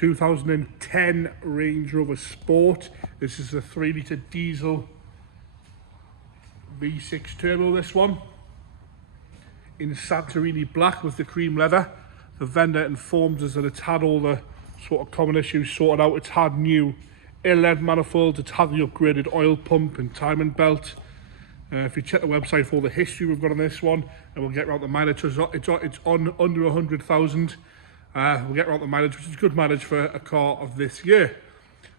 2010 Range Rover Sport. This is a 3-litre diesel V6 turbo, this one. In Santorini black with the cream leather. The vendor informs us that it's had all the sort of common issues sorted out. It's had new air-led manifolds, it's had the upgraded oil pump and timing belt. If you check the website for all the history we've got on this one, and we'll get around the mileage. It's on under 100,000. We'll get around the mileage, which is good mileage for a car of this year.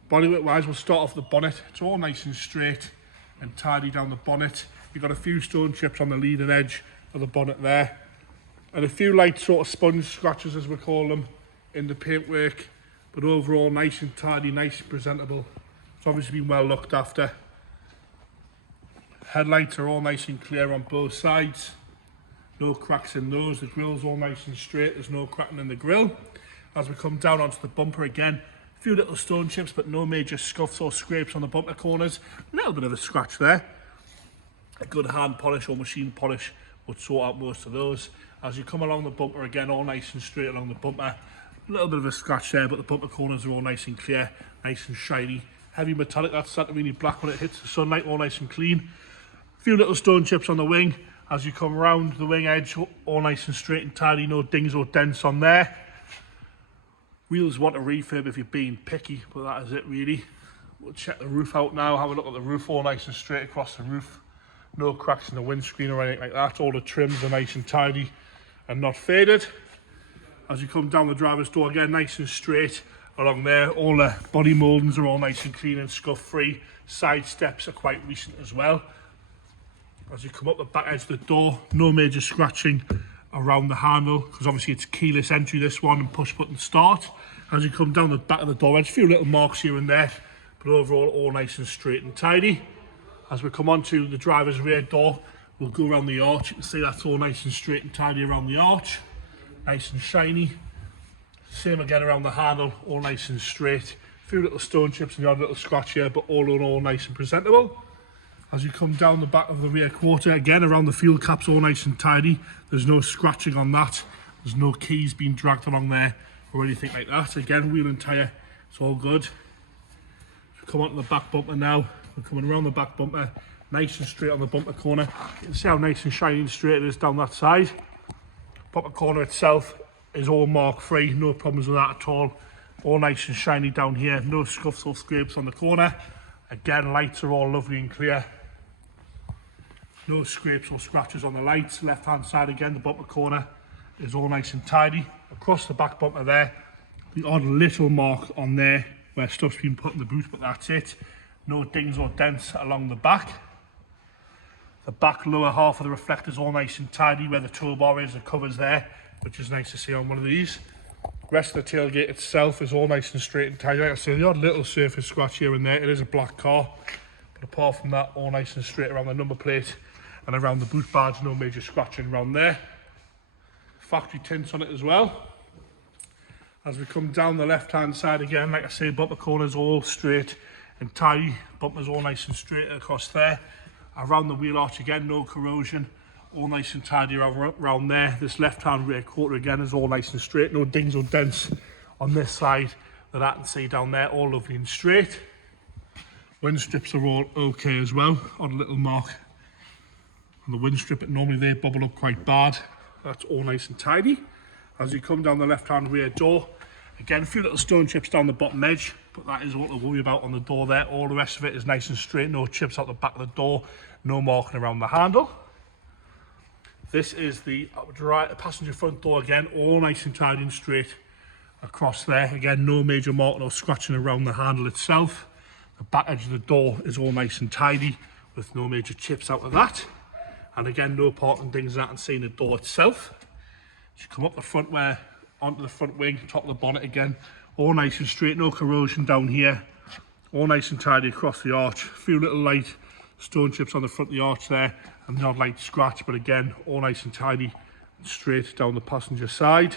Bodywork wise, we'll start off the bonnet. It's all nice and straight and tidy down the bonnet. You've got a few stone chips on the leading edge of the bonnet there, and a few light sort of sponge scratches, as we call them, in the paintwork. But overall, nice and tidy, nice and presentable. It's obviously been well looked after. Headlights are all nice and clear on both sides. No cracks in those. The grill's all nice and straight. There's no cracking in the grill. As we come down onto the bumper again, a few little stone chips, but no major scuffs or scrapes on the bumper corners. A little bit of a scratch there. A good hand polish or machine polish would sort out most of those. As you come along the bumper again, all nice and straight along the bumper. A little bit of a scratch there, but the bumper corners are all nice and clear, nice and shiny. Heavy metallic, that's Santorini black when it hits the sunlight, all nice and clean. A few little stone chips on the wing. As you come around the wing edge, all nice and straight and tidy, no dings or dents on there. Wheels want a refurb if you're being picky, but that is it really. We'll check the roof out now, have a look at the roof, all nice and straight across the roof. No cracks in the windscreen or anything like that. All the trims are nice and tidy and not faded. As you come down the driver's door again, nice and straight along there. All the body mouldings are all nice and clean and scuff free. Side steps are quite recent as well. As you come up the back edge of the door, no major scratching around the handle, because obviously it's keyless entry, this one, and push button start. As you come down the back of the door edge, a few little marks here and there, but overall all nice and straight and tidy. As we come onto the driver's rear door, we'll go around the arch. You can see that's all nice and straight and tidy around the arch. Nice and shiny. Same again around the handle, all nice and straight. A few little stone chips and the odd little scratch here, but all in all nice and presentable. As you come down the back of the rear quarter, again around the fuel caps, all nice and tidy. There's no scratching on that. There's no keys being dragged along there or anything like that. Again, wheel and tyre, it's all good. Come onto the back bumper now. We're coming around the back bumper, nice and straight on the bumper corner. You can see how nice and shiny and straight it is down that side. Bumper corner itself is all mark free, no problems with that at all. All nice and shiny down here, no scuffs or scrapes on the corner. Again, lights are all lovely and clear. No scrapes or scratches on the lights. Left hand side again, the bumper corner is all nice and tidy. Across the back bumper there, the odd little mark on there where stuff's been put in the boot, but that's it. No dings or dents along the back. The back lower half of the reflector's all nice and tidy where the tow bar is, the cover's there, which is nice to see on one of these. Rest of the tailgate itself is all nice and straight and tidy. Like I say, the odd little surface scratch here and there. It is a black car, but apart from that, all nice and straight around the number plate and around the boot badge. No major scratching around there. Factory tints on it as well. As we come down the left hand side again, like I say, bumper corners all straight and tidy. Bumpers all nice and straight across there. Around the wheel arch again, no corrosion. All nice and tidy around there. This left hand rear quarter again is all nice and straight. No dings or dents on this side that I can see down there. All lovely and straight. Wind strips are all okay as well. Odd little mark on the wind strip, but normally they bubble up quite bad. That's all nice and tidy. As you come down the left hand rear door, again a few little stone chips down the bottom edge, but that is what to worry about on the door there. All the rest of it is nice and straight. No chips out the back of the door. No marking around the handle. This is the passenger front door again, all nice and tidy and straight across there. Again, no major marking or scratching around the handle itself. The back edge of the door is all nice and tidy with no major chips out of that. And again, no parking dings that and seeing the door itself. As you come up the front where onto the front wing, top of the bonnet again, all nice and straight, no corrosion down here. All nice and tidy across the arch. A few little light stone chips on the front of the arch there, and not light scratch, but again, all nice and tidy and straight down the passenger side.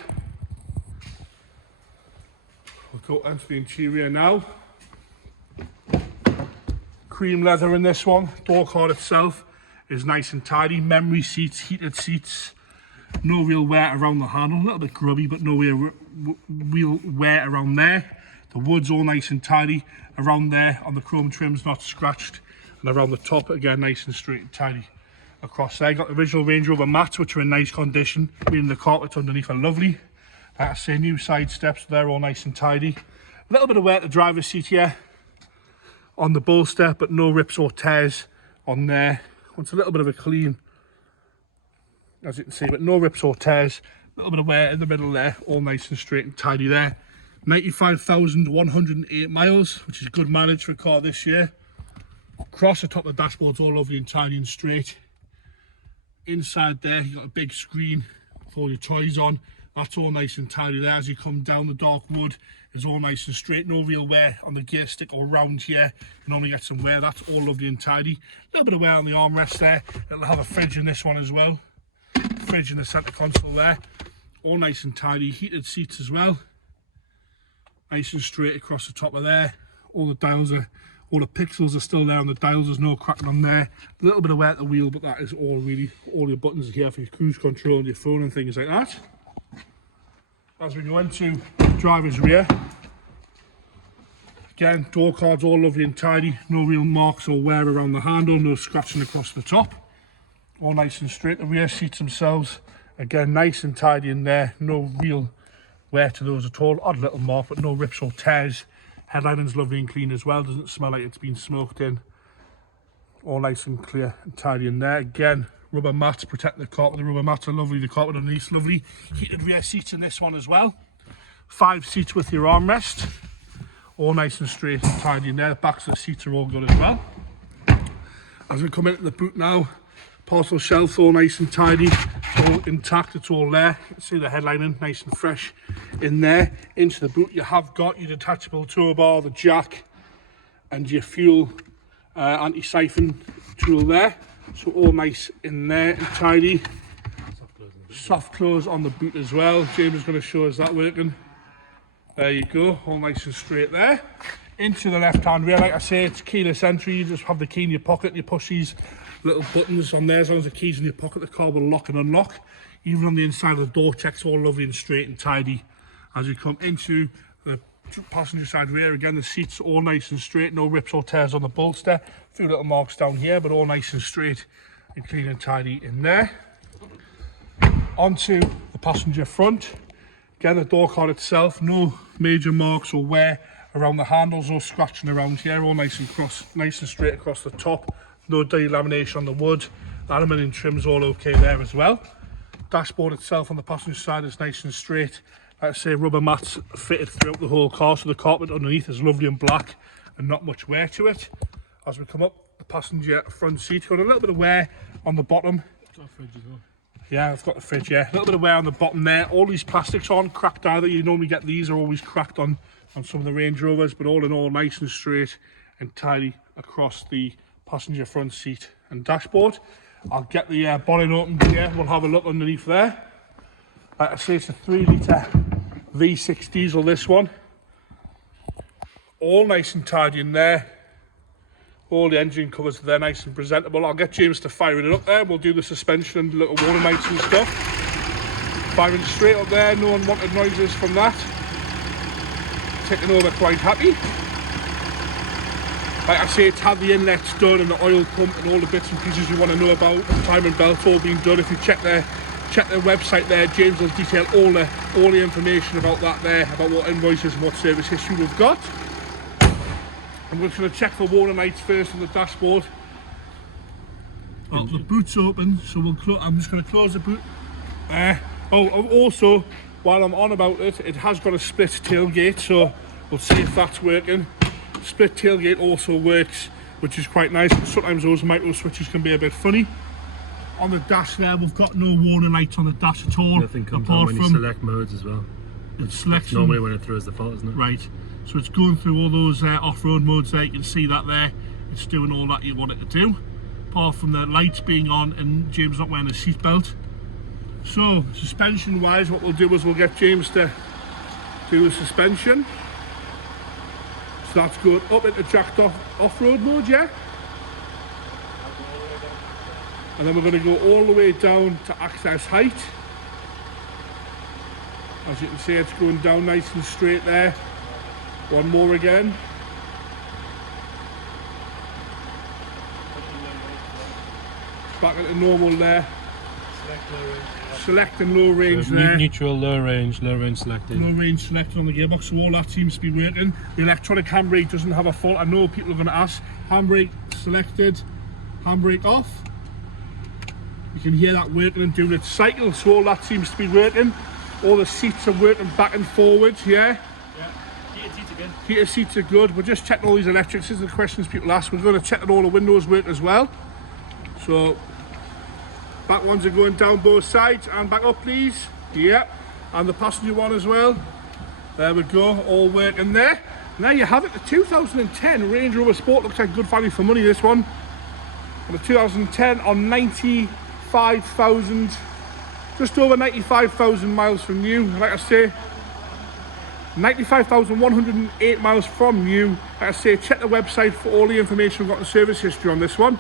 We'll go into the interior now. Cream leather in this one. Door card itself is nice and tidy. Memory seats, heated seats, No real wear around the handle, a little bit grubby, but no real wear around there. The wood's all nice and tidy around there on the chrome trims, not scratched, and around the top again nice and straight and tidy across there. Got the original Range Rover mats, which are in nice condition, meaning the carpets underneath are lovely. Like I say, new side steps, they're all nice and tidy. A little bit of wear at the driver's seat here on the bolster, but no rips or tears on there. Wants a little bit of a clean, as you can see, but no rips or tears. A little bit of wear in the middle there, all nice and straight and tidy there. 95,108 miles, which is good mileage for a car this year. Across the top of the dashboard's all lovely and tidy and straight. Inside there, you've got a big screen with all your toys on. That's all nice and tidy there. As you come down, the dark wood is all nice and straight. No real wear on the gear stick or around here. You normally get some wear. That's all lovely and tidy. A little bit of wear on the armrest there. It'll have a fridge in this one as well. Fridge in the centre console there. All nice and tidy. Heated seats as well. Nice and straight across the top of there. All the dials are, all the pixels are still there on the dials. There's no cracking on there. A little bit of wear at the wheel, but that is all really. All your buttons are here for your cruise control and your phone and things like that. As we go into the driver's rear, again, door cards all lovely and tidy. No real marks or wear around the handle. No scratching across the top. All nice and straight. The rear seats themselves, again, nice and tidy in there. No real wear to those at all. Odd little mark, but no rips or tears. Headlining's lovely and clean as well. Doesn't smell like it's been smoked in. All nice and clear and tidy in there. Again, rubber mats protect the carpet. The rubber mats are lovely. The carpet underneath lovely. Heated rear seats in this one as well. 5 seats with your armrest. All nice and straight and tidy in there. The backs of the seats are all good as well. As we come into the boot now, parcel shelf all nice and tidy. It's all intact. It's all there. You can see the headlining nice and fresh in there. Into the boot you have got your detachable tow bar, the jack, and your fuel anti-siphon tool there. So all nice in there and tidy. Soft close on the boot as well. James is going to show us that working. There you go, all nice and straight there. Into the left hand rear, like I say, it's keyless entry. You just have the key in your pocket and you push these little buttons on there. As long as the key's in your pocket, the car will lock and unlock. Even on the inside of the door checks, all lovely and straight and tidy. As you come into the passenger side rear, again, the seats all nice and straight. No rips or tears on the bolster. A few little marks down here, but all nice and straight and clean and tidy in there. Onto the passenger front. Again, the door card itself, no major marks or wear around the handles, no scratching around here. All nice and straight across the top. No delamination on the wood. Aluminium trim's all okay there as well. Dashboard itself on the passenger side is nice and straight. Like I say, rubber mats fitted throughout the whole car, so the carpet underneath is lovely and black and not much wear to it. As we come up, the passenger front seat, got a little bit of wear on the bottom. Got a fridge as well. Yeah, I've got the fridge, yeah. A little bit of wear on the bottom there. All these plastics aren't cracked either. You normally get these are always cracked on some of the Range Rovers, but all in all, nice and straight and tidy across the passenger front seat and dashboard. I'll get the bonnet open here. We'll have a look underneath there. Like I say, it's a 3-litre V6 diesel, this one. All nice and tidy in there. All the engine covers are there, nice and presentable. I'll get James to fire it up there. We'll do the suspension and little warning lights and stuff. Firing straight up there, no unwanted noises from that. Taking over quite happy. Like I say, it's had the inlets done and the oil pump and all the bits and pieces you want to know about. Timing belt all being done. If you check their website there, James will detail all the information about that there, about what invoices and what service history we've got. I'm just going to check for warning lights first on the dashboard. Well, the boot's open, so I'm just going to close the boot. Also, while I'm on about it, it has got a split tailgate, so we'll see if that's working. Split tailgate also works, which is quite nice. Sometimes those micro switches can be a bit funny. On the dash there, we've got no warning lights on the dash at all. Nothing comes on when you select modes as well. It's normally when it throws the fault, isn't it? Right. So it's going through all those off-road modes there. You can see that there. It's doing all that you want it to do. Apart from the lights being on and James not wearing a seatbelt. So suspension-wise, what we'll do is we'll get James to do the suspension. So that's going up into jacked off-road mode, yeah? And then we're going to go all the way down to access height. As you can see, it's going down nice and straight there. One more again. Back at the normal there. Select and low range So there. neutral, low range selected. Low range selected on the gearbox, so all that seems to be working. The electronic handbrake doesn't have a fault. I know people are going to ask. Handbrake selected, handbrake off. You can hear that working and doing its cycle, so all that seems to be working. All the seats are working back and forwards, yeah? Heated seats again. Heated seats are good. We're just checking all these electrics. These are the questions people ask. We're going to check that all the windows work as well. So, back ones are going down both sides, and back up please. Yep, and the passenger one as well. There we go, all working there. Now you have it, the 2010 Range Rover Sport. Looks like good value for money, this one. And the 2010 on 95,000, just over 95,000 miles from new. Like I say, 95,108 miles from new. Like I say, check the website for all the information. We've got the service history on this one.